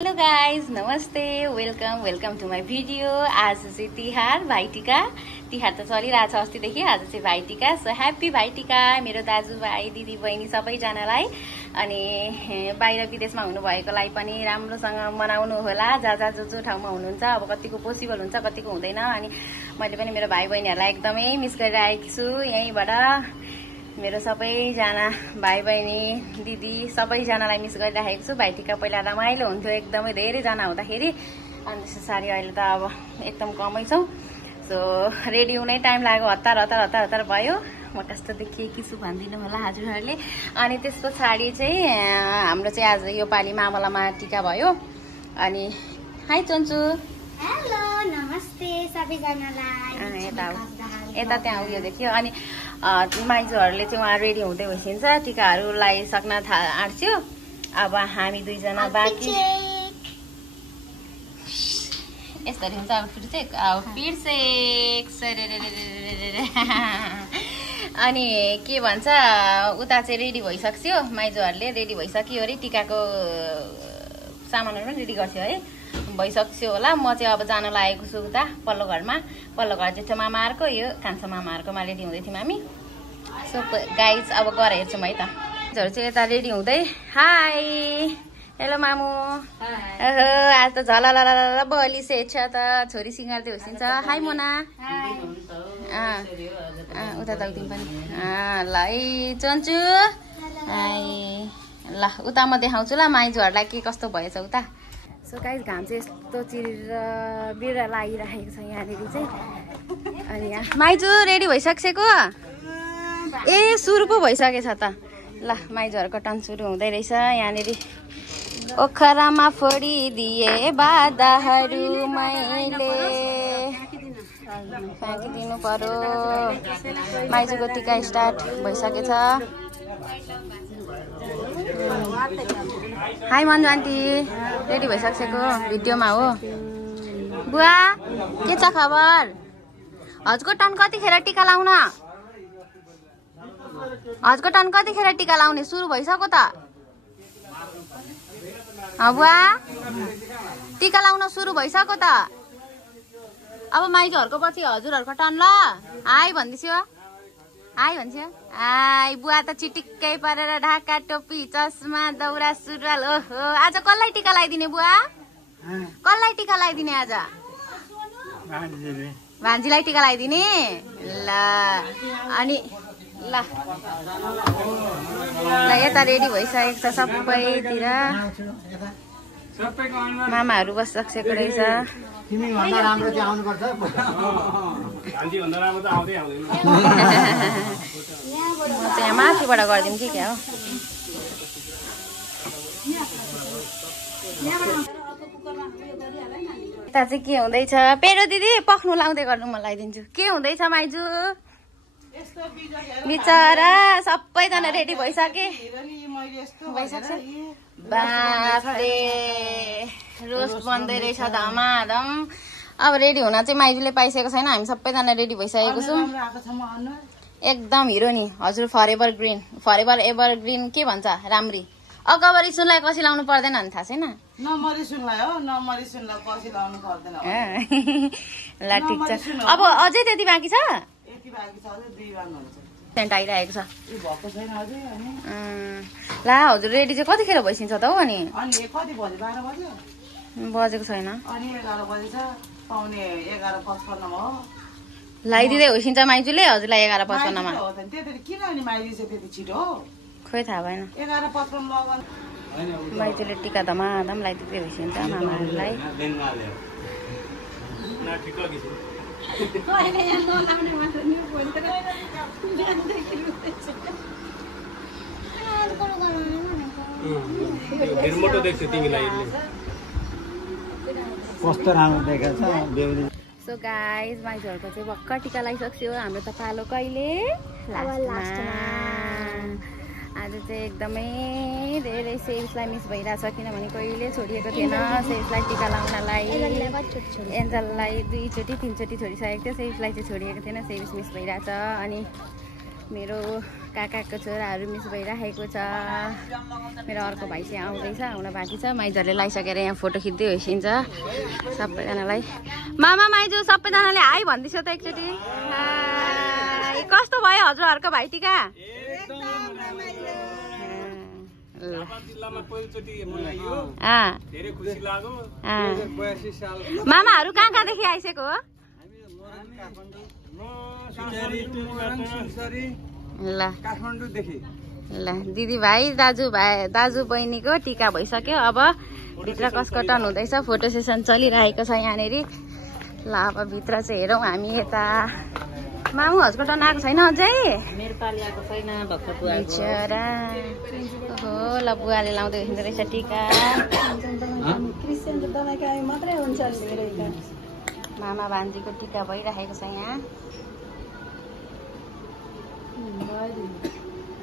Hello guys नमस्ते welcome to my video. आज चाहिँ तिहार भाइटिका त चलिरहेछ अस्तिदेखि। आज चाहिँ भाइटिका, सो ह्याप्पी भाइटिका मेरो दाजुभाइ दिदी बहिनी सबैजनालाई। अनि बाहिर विदेशमा हुनुभएकोलाई पनि राम्रोसँग मनाउनु होला। जहाँ जो ठाउँमा हुनुहुन्छ, अब कतिको पोसिबल हुन्छ कतिको हुँदैन। अनि मैले पनि मेरो भाइ बहिनीहरूलाई एकदमै मिस गरिरहेकी छु। यहीँबाट मेरो सबैजना भाइ बहिनी दिदी सबैजनालाई मिस गरिराखेको छु। भाइटिका पहिला रमाइलो हुन्थ्यो, एकदमै धेरैजना हुँदाखेरि। अनि त्यसरी अहिले त अब एकदम कमै छौँ। सो रेडी हुनै टाइम लाग्यो, हतार भयो। म कस्तो देखिएकी छु भनिदिनु होला हजुरहरूले। अनि त्यस पछाडि चाहिँ हाम्रो चाहिँ आज यो पालि मामलामा टिका भयो। अनि हाई चन्चु, हेलो नमस्ते सबैजनालाई। यता त्यहाँ उयो देखियो। अनि माइजूहरूले चाहिँ उहाँ रेडी हुँदै भइसकिन्छ, टिकाहरूलाई सक्न आँट्यो। अब हामी दुईजना बाँकी यसरी हुन्छ। अब फेरि अनि के भन्छ, उता चाहिँ रेडी भइसक्यो, माइजूहरूले रेडी भइसक्यो अरे। टिकाको सामानहरू पनि रेडी गर्छियो है, भइसक्यो होला। म चाहिँ अब जान लागेको छु उता पल्लो घरमा। पल्लो घर जेठो मामाहरूको, यो कान्छो मामाहरूकोमा रेडी हुँदै थियौँ हामी। सो गाइज अब गएर हेर्छौँ है त। हजुर चाहिँ यता रेडी हुँदै। हाई हेलो मामु। आज त झलल बली सेट छ त, छोरी सिँगार्दै होसिन्छ। हाई मोना। उता त तिमी पनि ल है चन्चु। हाई ल उता म देखाउँछु ल माइजूहरूलाई के कस्तो भएछ उता। सो गाइस घाम चाहिँ यस्तो चिरेर बिरा लागिरहेको छ यहाँनिर चाहिँ। अनि यहाँ माइजू रेडी भइसकेको। ए सुरु पो भइसकेछ त। ल माइजूहरूको टर्न सुरु हुँदै रहेछ यहाँनिर। ओखरामा फोडिदिए बाधाहरू मैले फ्याँकिदिनु पर्यो। माइजूको टिका स्टार्ट भइसकेछ। हाई मन्जु आन्टी रेडी भइसकेको भिडियोमा हो। बुवा के छ खबर? हजुरको टर्न कतिखेर टिका लाउन? हजुरको टर्न कतिखेर टिका लाउने? सुरु भइसक्यो त बुवा, टिका लाउन सुरु भइसक्यो त। अब माइजूहरूको पछि हजुरहरूको टर्न ल। हाई भन्दैछु, हाई भन्छ। आइ बुवा त चिटिक्कै परेर ढाका टोपी चस्मा दौरा सुरुवाल। ओहो आज कसलाई टिका लगाइदिने बुवा? कसलाई टिका लगाइदिने आज? भान्जीलाई टिका लगाइदिने। ल अनि ल यता रेडी भइसकेको छ सबैतिर। मामाहरू बसिसकेको रहेछ। म चाहिँ माथिबाट गरिदिउँ कि क्या हो। यता चाहिँ के हुँदैछ? पेरो दिदी पख्नु लाउँदै गर्नु म लगाइदिन्छु। के हुँदैछ माइजू? बिचरा सबैजना रेडी भइसके। बाफरे रोस्ट बन्दै रहेछ धमाधम। अब रेडी हुन चाहिँ माइजूले पाइसकेको छैन, हामी सबैजना रेडी भइसकेको छौँ। एकदम हिरो नि हजुर। फरेभर एभर ग्रिन के भन्छ राम्री। अगबरी सुनलाई कसी लाउनु पर्दैन भने थाहा छैन। ल ठिक छ। अब अझै त्यति बाँकी छ। सेन्ट आइरहेको छ। ला हजुर रेडी चाहिँ कतिखेर भइसिन्छ त हौ? अनि बजेको छैन। लगाइदिँदै होइसिन्छ माइजूले हजुरलाई 11:55 खोइ थाहा भएन। माइजूले टिका धमाधम लगाइदिँदै होइसिन्छ मामाहरूलाई। कस्तो राम्रो देखेछ। सो गाइज माइजूहरूको चाहिँ भक्का टिका लगाइसक्यो। हाम्रो त पालो कहिले लास्टमा। आज चाहिँ एकदमै धेरै सेल्सलाई मिस भइरहेछ, किनभने कहिले छोडिएको थिएन सेल्सलाई टिका लाउनलाई। एन्जललाई 2 चोटि 3 चोटि छोडिसकेको थियो, सेल्सलाई चाहिँ छोडिएको थिएन। सेल्स मिस भइरहेछ। अनि मेरो काकाको छोराहरू मिस भइराखेको छ। मेरो अर्को भाइ चाहिँ आउँदैछ, आउन बाँकी छ। माइजूहरूले लगाइसकेर यहाँ फोटो खिच्दै होइसिन्छ सबैजनालाई। मामा माइजू सबैजनाले हाई भन्दैछ त एकचोटि। कस्तो भयो हजुरहरूको भाइटिका? मामाहरू कहाँ कहाँदेखि आइसकेको हो? ल दिदी भाइ दाजु बहिनीको टिका भइसक्यो। अब भित्र कस्कटन हुँदैछ, फोटो सेसन चलिरहेको छ यहाँनिर। ल अब भित्र चाहिँ हेरौँ हामी। यता मामु हस्कटन आएको छैन अझै? मेरो पालि आएको छैन भर्खर बुवा बिचरा। हो ल बुवाले लाउँदै हिँड्दो रहेछ टिका। मामा भान्जीको टिका भइरहेको छ यहाँ।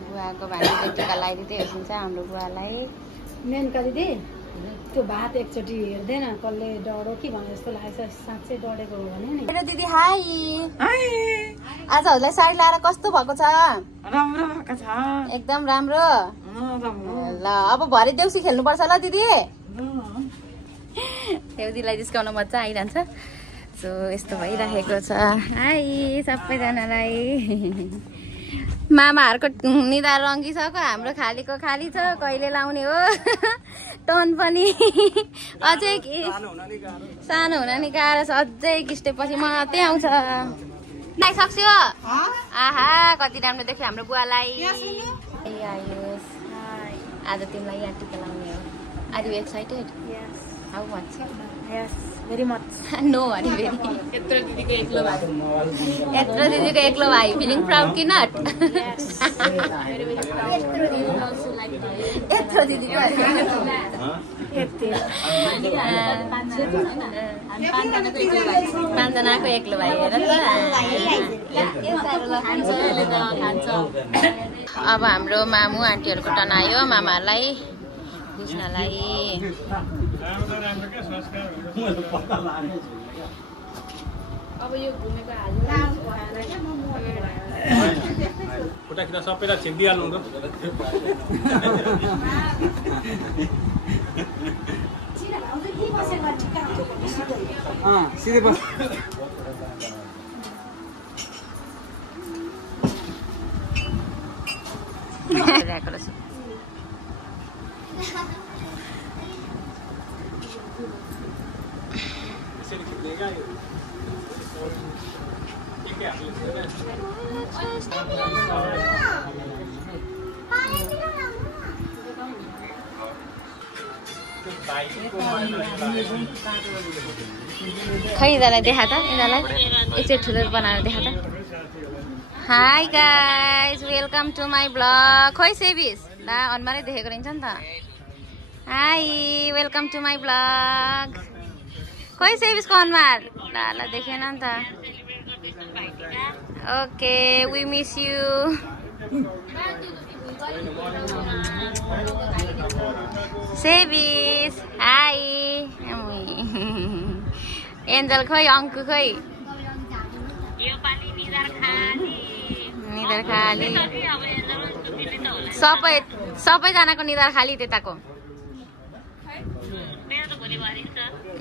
बुवाको भान्जीको टिका लगाइदिँदै होइन्छ हाम्रो बुवालाई। मेनका दिदी त्यो भात एकचोटि हेर्दैन कसले डढो कि भने जस्तो लागेको छ। साँच्चै डढेको हो भने नि। मेरो दिदी हाई। आज हजुरलाई साडी लाएर कस्तो भएको छ? राम्रो भएको छ, एकदम राम्रो। ल अब भरे देउसी खेल्नुपर्छ ल दिदी। देउसीलाई जिस्काउन मजा आइरहन्छ। सो यस्तो भइराखेको छ। हाई सबैजनालाई। मामाहरूको निधार रङ्गिसक्यो, हाम्रो खालीको खाली छ। कहिले लाउने हो टन पनि अझै सानो हुन नि गाह्रो छ। अझै किस्टेपछि मात्रै आउँछ। सक्यो। आहा कति राम्रो देख्यो हाम्रो बुवालाई। आज तिमीलाई यहाँ टिका लाउने हो। Are you excited? How much? Yes very much. No हरि भेरी। यत्रो दिदीको एक्लो भाइ। फिलिङ प्राउड कि नट? यत्रो दिदीको पाँचजनाको एक्लो भाइ हेर त। अब हाम्रो मामु आन्टीहरूको टर्न आयो। मामाहरूलाई बुझ्नलाई अब यो घुमेको खुट्टा सबैलाई छिन्दिहाल्नु त। सिधै बस। खै यिनीहरूलाई देखा त, यिनीहरूलाई एकचोटि ठुलो बनाएर देखा त। Hi guys welcome to my blog. खोइ सेभिस ल अनुहारै देखेको रहन्छ नि त। Hi welcome to my blog. खोइ सेभिसको अनुहार ल ल देखेन नि त। Okay we miss you. सेभिस हाई। एन्जल खोइ अङ्कु खोइ निधार खाली। सबैजनाको निधार खाली त्यताको।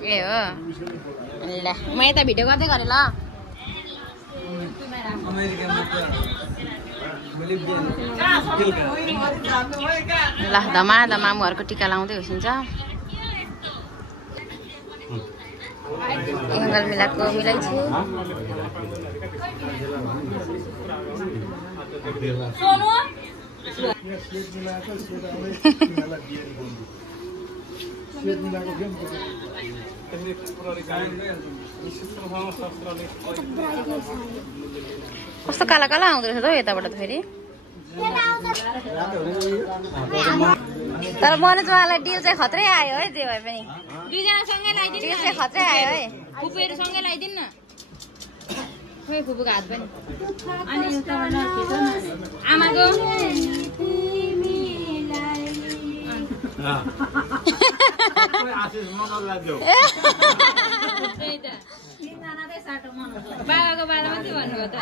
ए हो ल म यता भिडियो गर्दै गरेँ ल। ल धमा मामुहरूको टिका लाउँदै होसिन्छ। एङ्गल मिलाएको मिलाइछु। कस्तो काला काला आउँदो रहेछ त यताबाट त फेरि। तर मनोजवालाई डिल चाहिँ खत्रै आयो है। त्यो भए पनि दुईजनासँगै लगाइदिनु। डिल चाहिँ खत्रै आयो है। फुपूहरूसँगै लगाइदिनु न। खोइ फुपूको हात पनि। अनि आमाको बाबाको बारेमा के भन्नुभयो त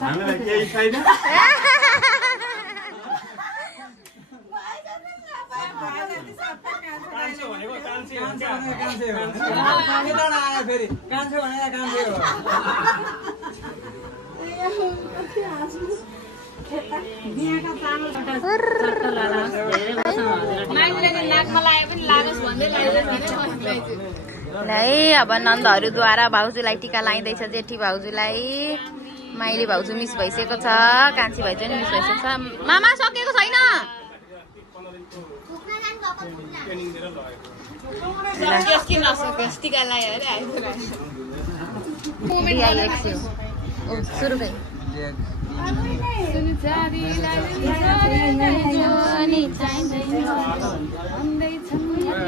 हामीलाई केही छैन अब नन्दहरूद्वारा भाउजूलाई टिका लगाइँदैछ जेठी भाउजूलाई माइली भाउजू मिस भइसकेको छ कान्छी भाइ पनि मिस भइसकेको छ मामा सकेको छैन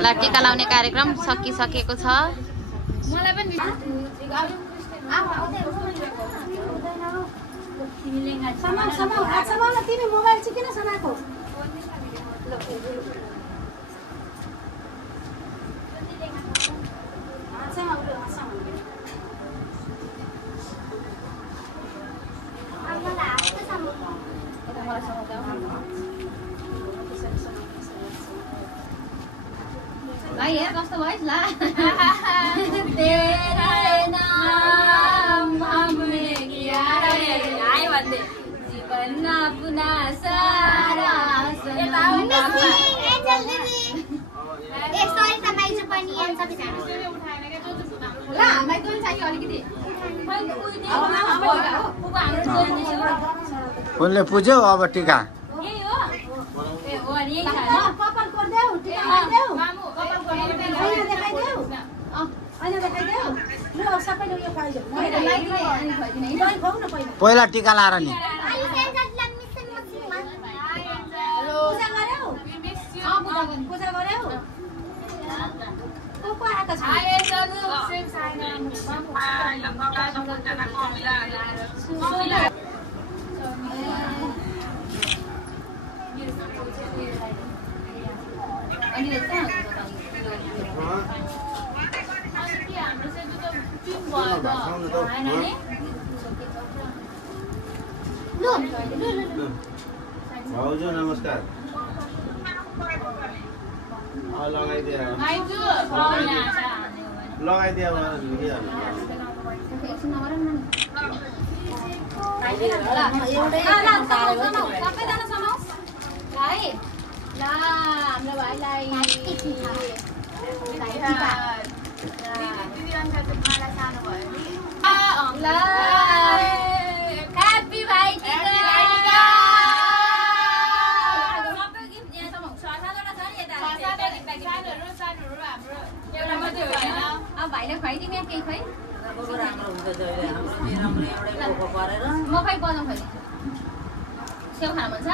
टिका टिका लाउने कार्यक्रम सकिसकेको छ मलाई पनि तिमी मोबाइल चाहिँ किन समाएको भाइ हेर कस्तो भइस् ला तेरा नाम हमने किया रे आइ भन्दै जीवन अपना सारा ला हामीलाई पनि चाहियो अलिकति उनले पुज्यो अब टिका पहिला टिका लाएर नि भाउजू नमस्कार लगाइदियो हाम्रो भाइलाई ह्याप्पी भाइटिका अब भाइले खुवाइदिउँ यहाँ केही खुवाइ म खै बदाम खुवाइदिन्छु स्याउ खानु मन छ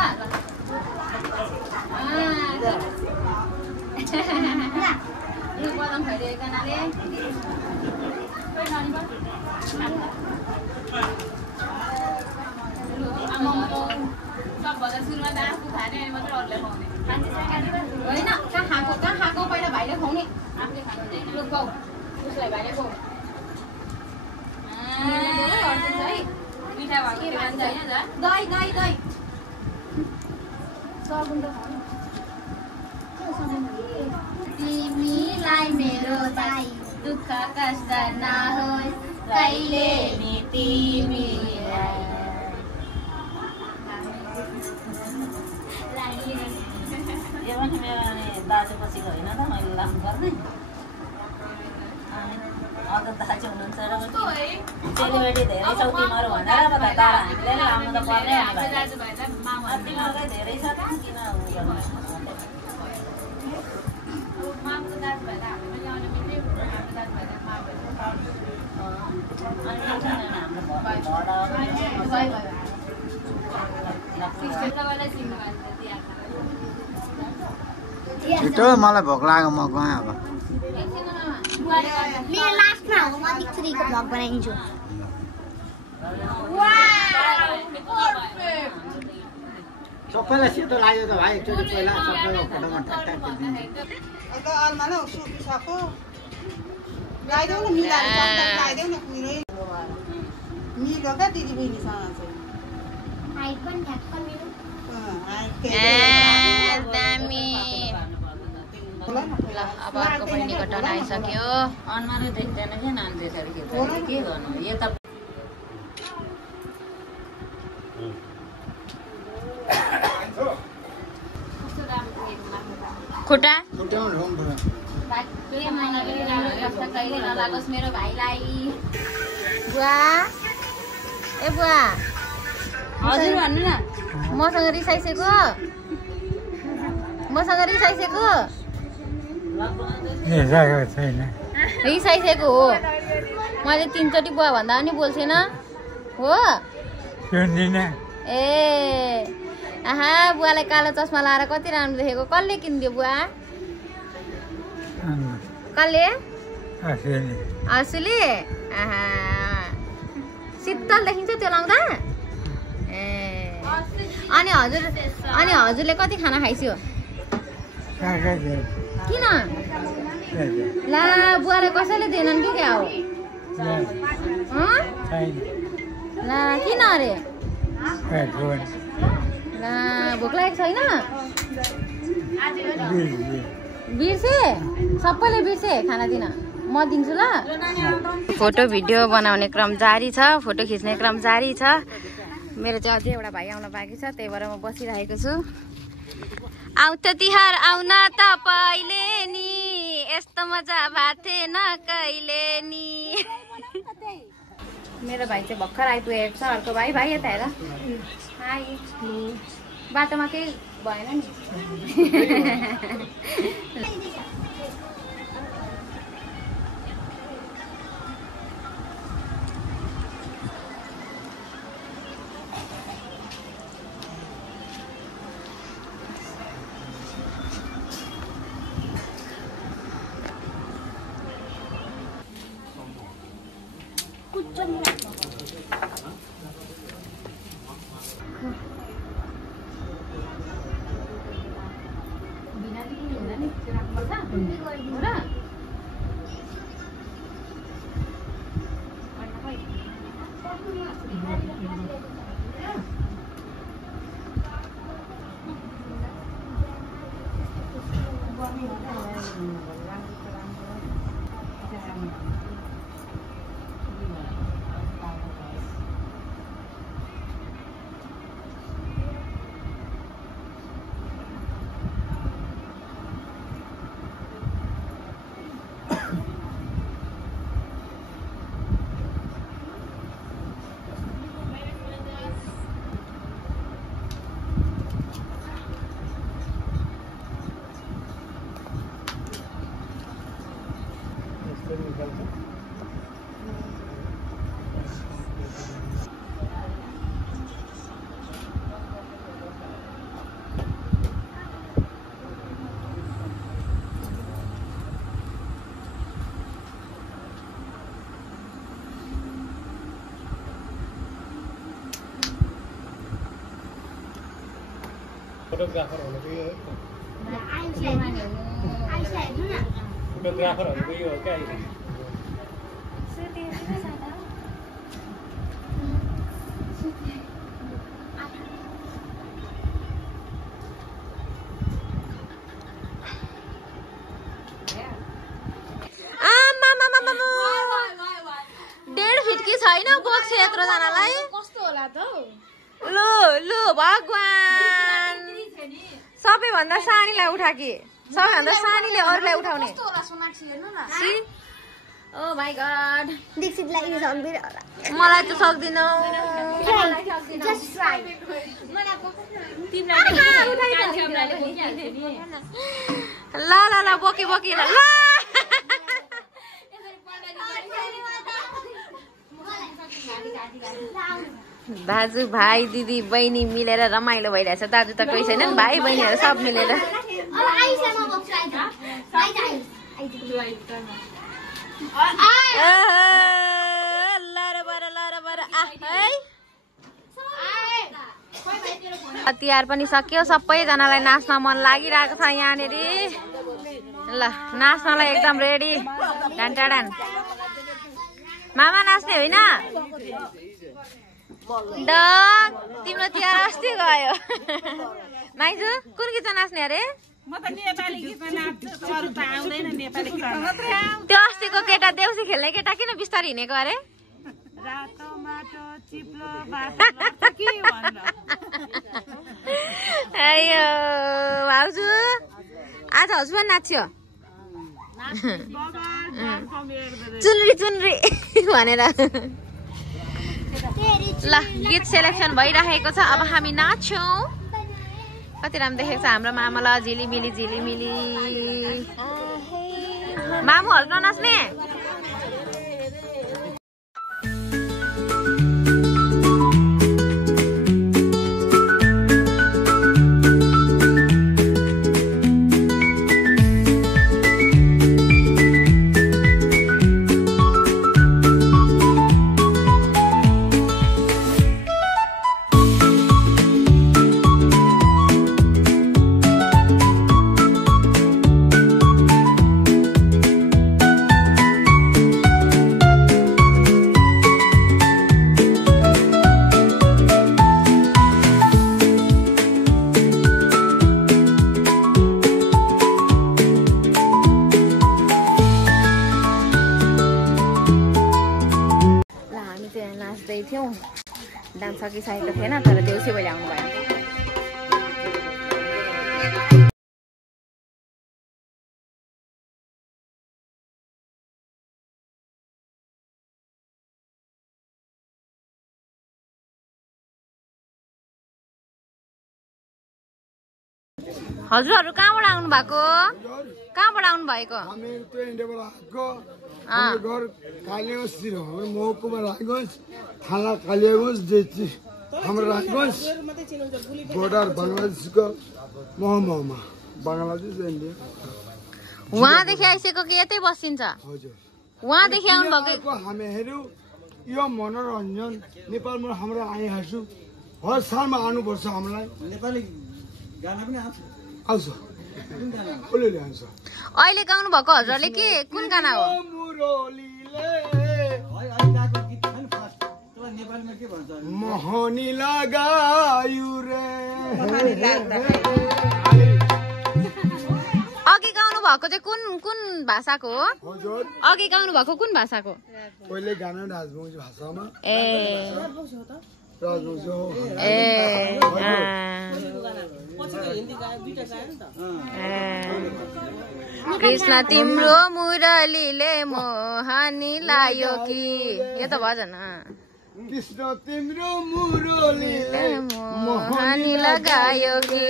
ल बदाम खुवाइदिएको हुनाले सबभन्दा सुरुमा त आफू खाने अनि मात्रै अरूलाई खुवाउने होइन कहाँ खाएको पहिला भाइले खुवाउने आफूले खानु हुँदैन लु गाउ उसलाई भाइले खुवाउ है मिठा भएको खान्छ होइन दही दही दही तिमीलाई मेरो दाइ दुःख कष्ट नहोस् कहिले नि तिमीलाई यो पनि मेरो दाजु पछिको होइन त मैले लानु पर्ने अरू दाजु हुनुहुन्छ र चेलीबेटी धेरै छौ तिमीहरू भनेर पो त तर हामीले लाउनु त पर्ने तिमीहरूकै धेरै छ त किन छिटो मलाई भोक लाग्यो म गएँ अब मेरो लास्टमा हो, म दिक्सुरीको भ्लग बनाइदिन्छु। सबैलाई सेतो लाग्यो त भाइ, एकचोटि पहिला सबैको फोटोमा ठ्याक ठ्याक खिचिदिनु। अन्त अलमाले सुकिसक्यो लगाइदेऊ न, मिलाएर लगाइदेऊ न, कुहिरै मिल्यो क्या दिदी बहिनीसँग चाहिँ। हाइट पनि ठ्याक्क मेरो। दामी। ल अब अर्को बहिनीको टर्न आइसक्यो। अनुहारै देख्दैन क्या नाम त्यसरी के गर्नु यो त खुट्टा खुट्टामा ढोङ ढोङ। कहिले नलागोस् मेरो भाइलाई। बुवा ए बुवा हजुर भन्नु न। मसँग रिसाइसेको छैन रिसाइसेको हो। मैले 3 चोटि बुवा भन्दा पनि बोल्थेन हो। ए आहा बुवालाई कालो चस्मा लाएर कति राम्रो देखेको। कसले किनिदियो बुवा? कसले? आसुले। आहा शीतल देखिन्छ त्यो लाउँदा। ए अनि हजुरले कति खाना खाइस्यो? किन? ला बुवाले कसैले दिएनन् कि क्या हो? ला किन अरे? ला भोक लागेको छैन? बिर्से सबैले बिर्से खाना दिन। म दिन्छु ल। फोटो भिडियो बनाउने क्रम जारी छ, फोटो खिच्ने क्रम जारी छ। मेरो चाहिँ अझै एउटा भाइ आउन बाँकी छ, त्यही भएर म बसिरहेको छु। आउँथ्यो तिहार आउन त पहिले नि, यस्तो मजा भएको थिएन कहिले नि। मेरो भाइ चाहिँ भर्खर आइपुगेको छ। अर्को भाइ यता हेर। हाई। बाटोमा केही भएन नि। फोटोग्राफर भनेको यो हो। फोटोग्राफर भनेको यो हो क्या। छैन बक्स यत्रो जनालाई कस्तो होला त? लो लो भगवान सबैभन्दा सानीलाई उठाकी सबैभन्दा सानीले अरूलाई उठाउने कस्तो होला सोनाक्षी हेर्नु न। ओ माय गॉड दीक्षितलाई यो सक्दिन होला। मलाई त सक्दिन जस्ट ट्राई। ल ल ल बोकी बोकी ल दाजु भाइ दिदी बहिनी मिलेर रमाइलो भइरहेछ। दाजु त कोही छैन, भाइ बहिनीहरू सब मिलेर। तिहार पनि सक्यो सबैजनालाई नाच्न मन लागिरहेको छ यहाँनिर ल नाच्नलाई एकदम रेडी ढान्टाडान मामा नाच्ने होइन तिम्रो तिहार अस्ति गयो माइजू कुन गीत नाच्ने अरे त्यो अस्तिको केटा देउसी खेल्ने केटा किन बिस्तारै हिँडेको अरे अयो भाउजू आज हस्बेन्ड नाच्यो चुनरी चुनरी भनेर ल गीत सेलेक्सन भइरहेको छ अब हामी नाच्छौँ कति राम्रो देखेको छ हाम्रो मामालाई झिलिमिली झिलिमिली मामुहरू ननाच्ने थियौँ डान्स सकिसकेको थिएन तर देउसी भैले आउनु भयो हजुरहरू कहाँबाट आउनु भएको कहाँबाट आउनु भएको घर कालिगंज महकुमा रायगंज थाना कालिगंज जेची हाम्रो रायगंज बोर्डर बङ्गलादेशको महमा बङ्गलादेश इन्डिया वहाँदेखि आइसकेको कि यतै बसिन्छ हजुर वहाँदेखि आउनु भएको हामीहरू यो मनोरञ्जन नेपालमा हाम्रो आइहाल्छु हर सालमा आउनुपर्छ हामीलाई नेपाली गाना पनि आउँछ अहिले गाउनु भएको हजुरले के कुन गाना हो मोहनी लगायु रे अघि गाउनु भएको चाहिँ कुन कुन भाषाको हो अघि गाउनु भएको कुन भाषाको पहिले गाना राजवंशी भाषामा कृष्ण तिम्रो मुरलीले मोहनी लायो कि यो त भजन कृष्ण तिम्रो मुरलीले मोहनी लगायो कि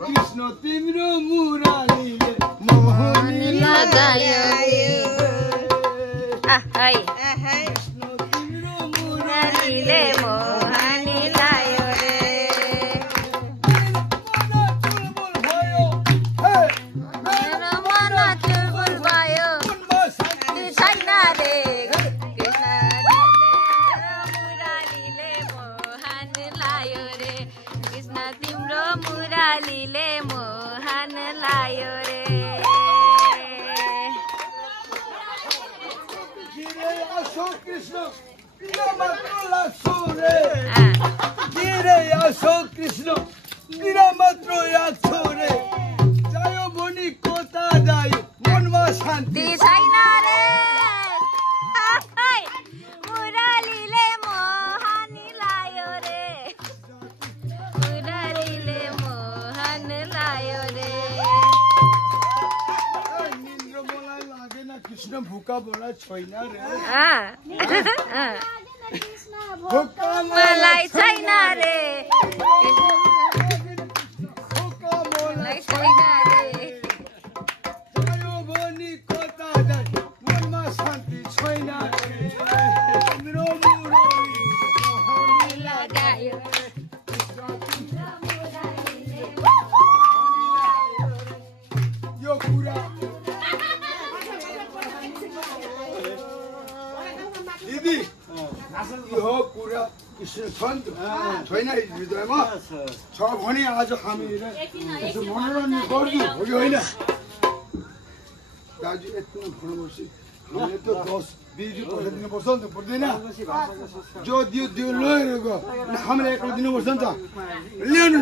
कृष्ण तिम्रो मुरलीले मोहनी लगायो मुरलीले मोहनी लायो रे मेरो मन चुलबुल भयो छैन रे कृष्ण मुरलीले मोहन लायो रे कृष्ण तिम्रो मुरलीले मोहन लायो रे कृष्ण कृष्ण मेरा मात्र याद छोरे जायो मुनि कोता जायो मनमा शान्ति छैन रे मुरलीले मोहनी लायो रे मुरलीले मोहन लायो रे निन्द्र मलाई लागेन कृष्ण भुका बोला छैन रे भुका मलाई छैन रे मलाई छैन रे जायो मुनि कोता जायो मनमा शान्ति छैन मेरो मुरली लगायो हो कुरा कृष्ण छ नि त छैन हृदयमा छ भने आज हामी यसो मनोरञ्जन गर्छु हो कि होइन दाजु यति भन्नुपर्छ हामीले त 10-20 पैसा दिनुपर्छ नि त पर्दैन जो दियो दियो लिएर गयो हामीले एक्लो दिनुपर्छ नि त ल्याउनु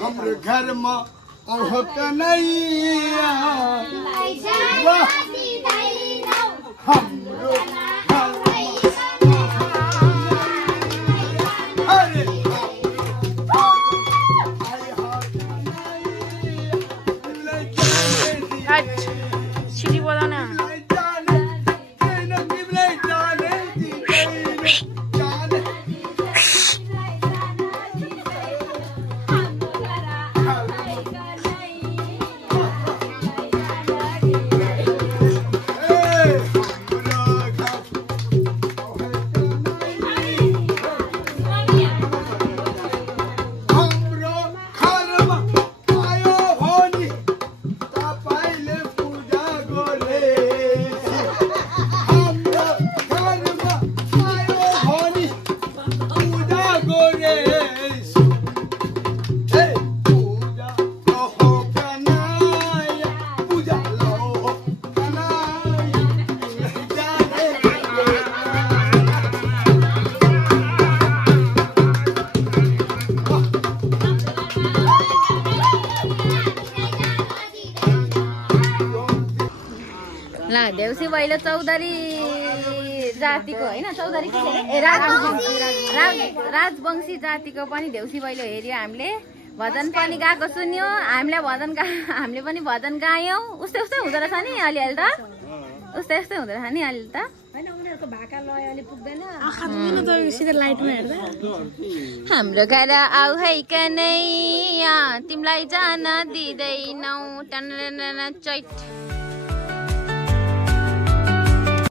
हाम्रो घरमा आउँछ कन्हैया हाम्रो छिटी बोलाउन देउसी भैलो चौधरी जातिको होइन चौधरी राजवंशी जातिको पनि देउसी भैलो हेऱ्यो हामीले भजन पनि गाएको सुन्यो हामीले पनि भजन गायौँ उस्तै उस्तै हुँदो रहेछ नि अलिअलि त उस्तै उस्तै हुँदो रहेछ नि अलि त हाम्रो घर आऊ है कन्हैया तिमीलाई जान दिँदैनौ टन चैत